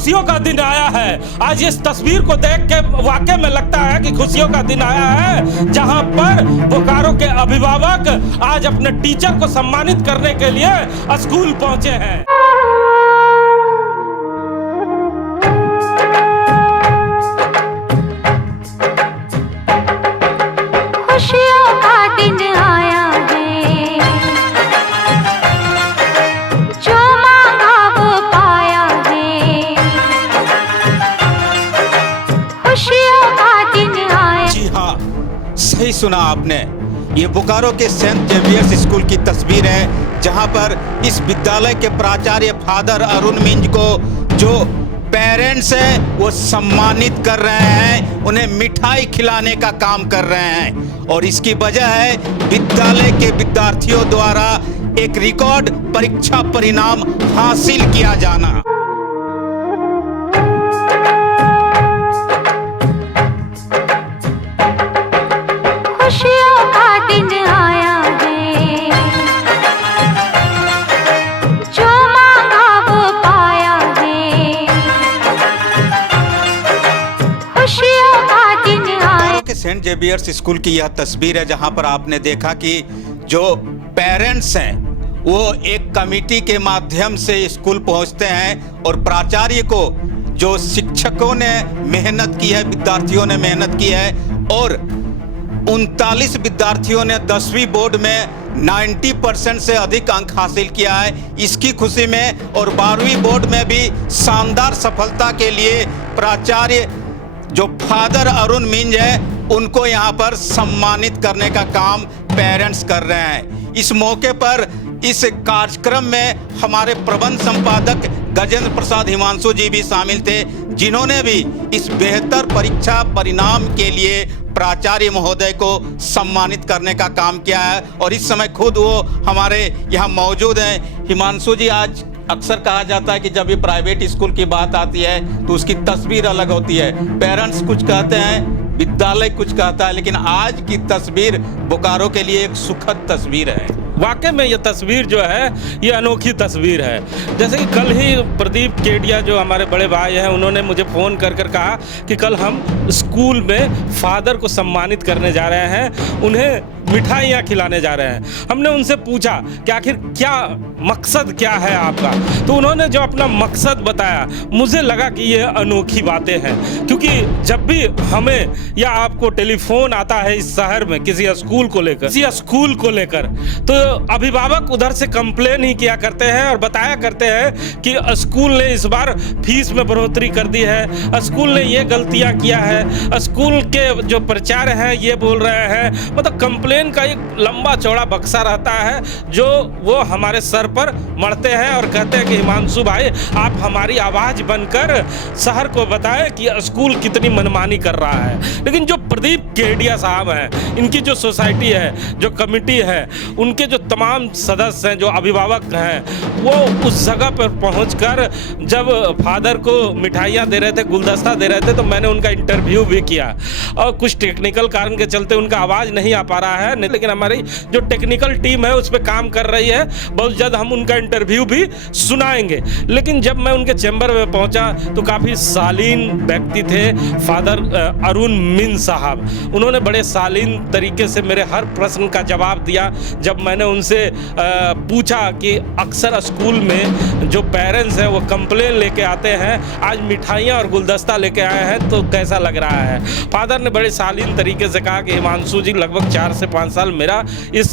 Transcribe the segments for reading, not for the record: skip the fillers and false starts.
खुशियों का दिन आया है। आज इस तस्वीर को देख के वाकई में लगता है कि खुशियों का दिन आया है, जहां पर बोकारो के अभिभावक आज अपने टीचर को सम्मानित करने के लिए स्कूल पहुंचे हैं। खुशियों का दिन आया है, जो मांगा वो पाया है। खुशियों का दिन आया। जी हाँ, सही सुना आपने। ये बोकारो के सेंट जेवियर्स स्कूल की तस्वीर है, जहां पर इस विद्यालय के प्राचार्य फादर अरुण मिंज को जो पेरेंट्स हैं वो सम्मानित कर रहे हैं, उन्हें मिठाई खिलाने का काम कर रहे हैं। और इसकी वजह है विद्यालय के विद्यार्थियों द्वारा एक रिकॉर्ड परीक्षा परिणाम हासिल किया जाना। खुशियों का दिन आया है, जो मांगा वो पाया है। खुशियों का दिन आया। बोकारो के सेंट जेवियर्स स्कूल की यह तस्वीर है, जहां पर आपने देखा कि जो पेरेंट्स हैं वो एक कमेटी के माध्यम से स्कूल पहुंचते हैं और प्राचार्य को, जो शिक्षकों ने मेहनत की है, विद्यार्थियों ने मेहनत की है, और 39 विद्यार्थियों ने 10वीं बोर्ड में 90% से अधिक अंक हासिल किया है, इसकी खुशी में, और 12वीं बोर्ड में भी शानदार सफलता के लिए प्राचार्य जो फादर अरुण मिंज है उनको यहाँ पर सम्मानित करने का काम पेरेंट्स कर रहे हैं। इस मौके पर इस कार्यक्रम में हमारे प्रबंध संपादक गजेंद्र प्रसाद हिमांशु जी भी शामिल थे, जिन्होंने भी इस बेहतर परीक्षा परिणाम के लिए प्राचार्य महोदय को सम्मानित करने का काम किया है। और इस समय खुद वो हमारे यहाँ मौजूद हैं। हिमांशु जी, आज अक्सर कहा जाता है कि जब भी प्राइवेट स्कूल की बात आती है तो उसकी तस्वीर अलग होती है, पेरेंट्स कुछ कहते हैं, विद्यालय कुछ कहता है, लेकिन आज की तस्वीर बोकारो के लिए एक सुखद तस्वीर है। वाकई में ये तस्वीर जो है ये अनोखी तस्वीर है। जैसे कि कल ही प्रदीप केडिया जो हमारे बड़े भाई हैं, उन्होंने मुझे फ़ोन कर कहा कि कल हम स्कूल में फादर को सम्मानित करने जा रहे हैं, उन्हें मिठाइयाँ खिलाने जा रहे हैं। हमने उनसे पूछा कि आखिर क्या मकसद क्या है आपका, तो उन्होंने जो अपना मकसद बताया, मुझे लगा कि ये अनोखी बातें हैं। क्योंकि जब भी हमें या आपको टेलीफोन आता है इस शहर में किसी स्कूल को लेकर, तो अभिभावक उधर से कंप्लेन ही किया करते हैं और बताया करते हैं कि स्कूल ने इस बार फीस में बढ़ोतरी कर दी है, स्कूल ने ये गलतियां किया है, स्कूल के जो प्राचार्य हैं ये बोल रहे हैं। मतलब कंप्लेन का एक लंबा चौड़ा बक्सा रहता है जो वो हमारे सर पर मढ़ते हैं और कहते हैं कि हिमांशु भाई, आप हमारी आवाज़ बनकर शहर को बताएं कि स्कूल कितनी मनमानी कर रहा है। लेकिन जो प्रदीप केडिया साहब हैं, इनकी जो सोसाइटी है, जो कमेटी है, उनके जो तमाम सदस्य हैं, जो अभिभावक हैं, वो उस जगह पर पहुंचकर जब फादर को मिठाइयाँ दे रहे थे, गुलदस्ता दे रहे थे, तो मैंने उनका इंटरव्यू भी किया। और कुछ टेक्निकल कारण के चलते उनका आवाज़ नहीं आ पा रहा है, लेकिन हमारी जो टेक्निकल टीम है उस पर काम कर रही है। बहुत जल्द हम उनका इंटरव्यू भी सुनाएंगे। लेकिन जब मैं उनके चैम्बर में पहुंचा तो काफ़ी शालीन व्यक्ति थे फादर अरुण मिंज साहब। उन्होंने बड़े शालीन तरीके से मेरे हर प्रश्न का जवाब दिया। जब मैंने उनसे पूछा कि अक्सर स्कूल में जो पेरेंट्स हैं वो कंप्लेन लेके आते हैं, आज मिठाइयाँ और गुलदस्ता लेके आए हैं, तो कैसा लग रहा है। फादर ने बड़े शालीन तरीके से कहा कि हिमांशु जी, लगभग 4 से 5 साल मेरा इस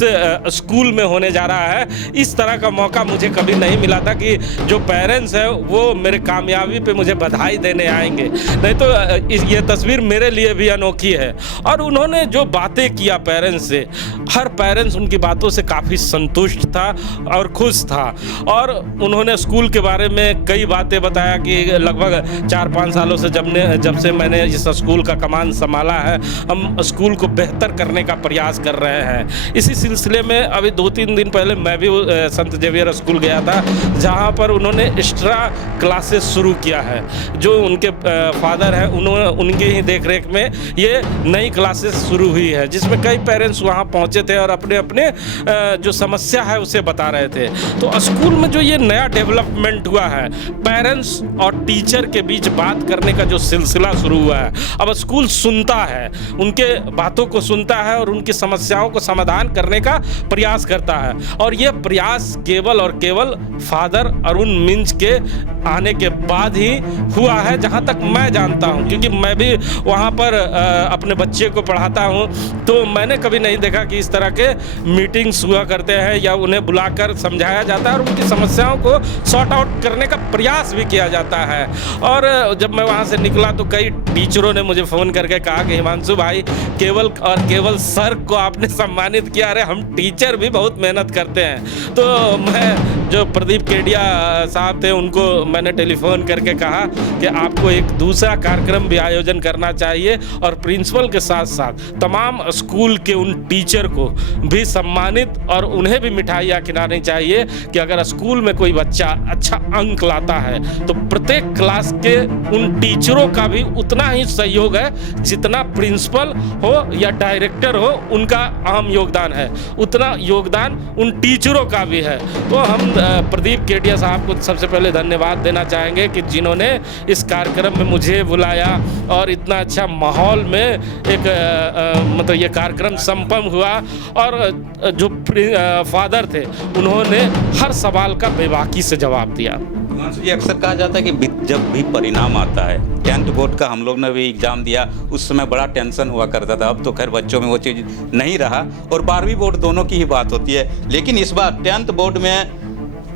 स्कूल में होने जा रहा है, इस तरह का मौका मुझे कभी नहीं मिला था कि जो पेरेंट्स हैं वो मेरे कामयाबी पे मुझे बधाई देने आएंगे। नहीं तो ये तस्वीर मेरे लिए भी अनोखी है। और उन्होंने जो बातें किया पेरेंट्स से, हर पेरेंट्स उनकी बातों से काफ़ी संतुष्ट था और खुश था। और उन्होंने स्कूल के बारे में कई बातें बताया कि लगभग 4-5 सालों से जब से मैंने इस स्कूल का कमान संभाला है, हम स्कूल को बेहतर करने का प्रयास कर रहे हैं। इसी सिलसिले में अभी 2-3 दिन पहले मैं भी संत जेवियर स्कूल गया था, जहाँ पर उन्होंने एक्स्ट्रा क्लासेस शुरू किया है। जो उनके फादर हैं उनके ही देख रेख में ये नई क्लासेस शुरू हुई है, जिसमें कई पेरेंट्स वहाँ पहुँचे थे और अपने अपने जो समस्या है उसे बता रहे थे। तो स्कूल में जो ये नया डेवलपमेंट हुआ है, पेरेंट्स और टीचर के बीच बात करने का जो सिलसिला शुरू हुआ है, अब स्कूल सुनता है, उनके बातों को सुनता है और उनकी समस्याओं को समाधान करने का प्रयास करता है। और ये प्रयास केवल और केवल फादर अरुण मिंज के आने के बाद ही हुआ है, जहाँ तक मैं जानता हूँ, क्योंकि मैं भी वहाँ पर अपने बच्चे को पढ़ाता हूँ। तो मैंने कभी नहीं देखा कि इस तरह के मीटिंग्स हुआ करते हैं या उन्हें बुलाकर समझाया जाता है और उनकी समस्याओं को सॉर्ट आउट करने का प्रयास भी किया जाता है। और जब मैं वहाँ से निकला तो कई टीचरों ने मुझे फ़ोन करके कहा कि हिमांशु भाई, केवल और केवल सर को आपने सम्मानित किया, अरे हम टीचर भी बहुत मेहनत करते हैं। तो मैं जो प्रदीप केडिया साहब थे उनको मैंने टेलीफोन करके कहा कि आपको एक दूसरा कार्यक्रम भी आयोजन करना चाहिए और प्रिंसिपल के साथ साथ तमाम स्कूल के उन टीचर को भी सम्मानित और उन्हें भी मिठाइयाँ खिलानी चाहिए कि अगर स्कूल में कोई बच्चा अच्छा अंक लाता है तो प्रत्येक क्लास के उन टीचरों का भी उतना ही सहयोग है जितना प्रिंसिपल हो या डायरेक्टर हो उनका अहम योगदान है, उतना योगदान उन टीचरों का भी है। तो हम प्रदीप केडिया साहब को सबसे पहले धन्यवाद देना चाहेंगे कि जिन्होंने इस कार्यक्रम में मुझे बुलाया और इतना अच्छा माहौल में एक मतलब ये कार्यक्रम संपन्न हुआ और जो फादर थे उन्होंने हर सवाल का बेबाकी से जवाब दिया। ये अक्सर कहा जाता है कि जब भी परिणाम आता है, 10th बोर्ड का हम लोग ने भी एग्ज़ाम दिया, उस समय बड़ा टेंशन हुआ करता था। अब तो खैर बच्चों में वो चीज़ नहीं रहा और 12वीं बोर्ड दोनों की ही बात होती है। लेकिन इस बार 10th बोर्ड में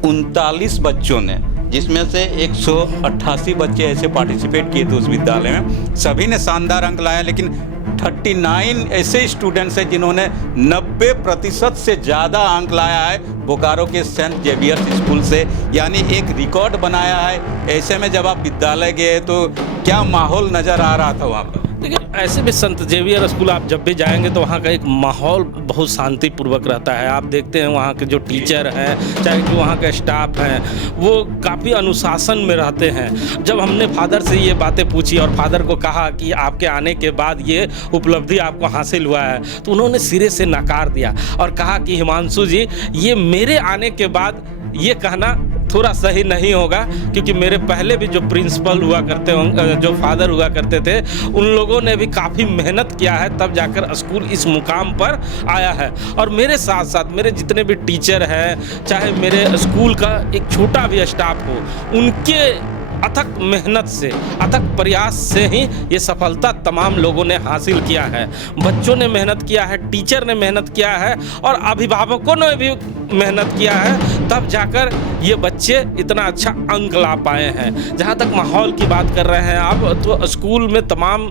39 बच्चों ने, जिसमें से 188 बच्चे ऐसे पार्टिसिपेट किए थे उस विद्यालय में, सभी ने शानदार अंक लाया। लेकिन 39 ऐसे स्टूडेंट्स हैं जिन्होंने 90% से ज़्यादा अंक लाया है बोकारो के सेंट जेवियर स्कूल से, यानी एक रिकॉर्ड बनाया है। ऐसे में जब आप विद्यालय गए तो क्या माहौल नज़र आ रहा था वहाँ पर? देखिए, ऐसे भी संत जेवियर स्कूल आप जब भी जाएंगे तो वहाँ का एक माहौल बहुत शांतिपूर्वक रहता है। आप देखते हैं वहाँ के जो टीचर हैं, चाहे जो वहाँ के स्टाफ हैं, वो काफ़ी अनुशासन में रहते हैं। जब हमने फादर से ये बातें पूछी और फादर को कहा कि आपके आने के बाद ये उपलब्धि आपको हासिल हुआ है, तो उन्होंने सिरे से नकार दिया और कहा कि हिमांशु जी, ये मेरे आने के बाद ये कहना थोड़ा सही नहीं होगा, क्योंकि मेरे पहले भी जो प्रिंसिपल हुआ करते होंगे, जो फादर हुआ करते थे, उन लोगों ने भी काफ़ी मेहनत किया है, तब जाकर स्कूल इस मुकाम पर आया है। और मेरे साथ साथ मेरे जितने भी टीचर हैं, चाहे मेरे स्कूल का एक छोटा भी स्टाफ हो, उनके अथक मेहनत से, अथक प्रयास से ही ये सफलता तमाम लोगों ने हासिल किया है। बच्चों ने मेहनत किया है, टीचर ने मेहनत किया है और अभिभावकों ने भी मेहनत किया है, तब जाकर ये बच्चे इतना अच्छा अंक ला पाए हैं। जहाँ तक माहौल की बात कर रहे हैं आप, तो स्कूल में तमाम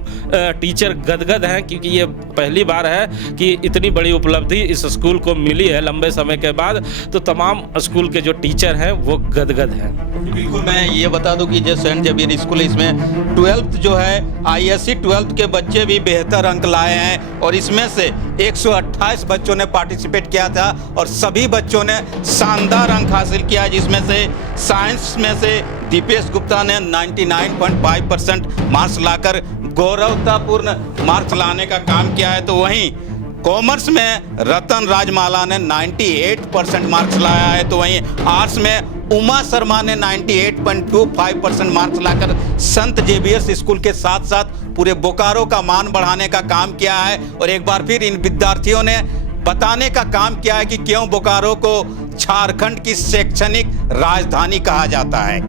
टीचर गदगद हैं, क्योंकि ये पहली बार है कि इतनी बड़ी उपलब्धि इस स्कूल को मिली है लंबे समय के बाद। तो तमाम स्कूल के जो टीचर हैं वो गदगद हैं। बिल्कुल, मैं ये बता दूं कि जो सेंट जेवियर स्कूल है, इसमें 12th जो है ISC 12th के बच्चे भी बेहतर अंक लाए हैं और इसमें से 128 बच्चों ने पार्टिसिपेट किया था और सभी बच्चों ने शानदार अंक हासिल किया, जिसमें से साइंस में से दीपेश गुप्ता ने 99.5% मार्क्स लाकर गौरवतापूर्ण मार्क्स लाने का काम किया है। तो वहीं कॉमर्स में रतन राजमाला ने 98% मार्क्स लाया है। तो वहीं आर्ट्स में उमा शर्मा ने 98.25% मार्क्स लाकर संत जेवियर स्कूल के साथ साथ पूरे बोकारो का मान बढ़ाने का काम किया है। और एक बार फिर इन विद्यार्थियों ने बताने का काम किया है कि क्यों बोकारो को झारखंड की शैक्षणिक राजधानी कहा जाता है।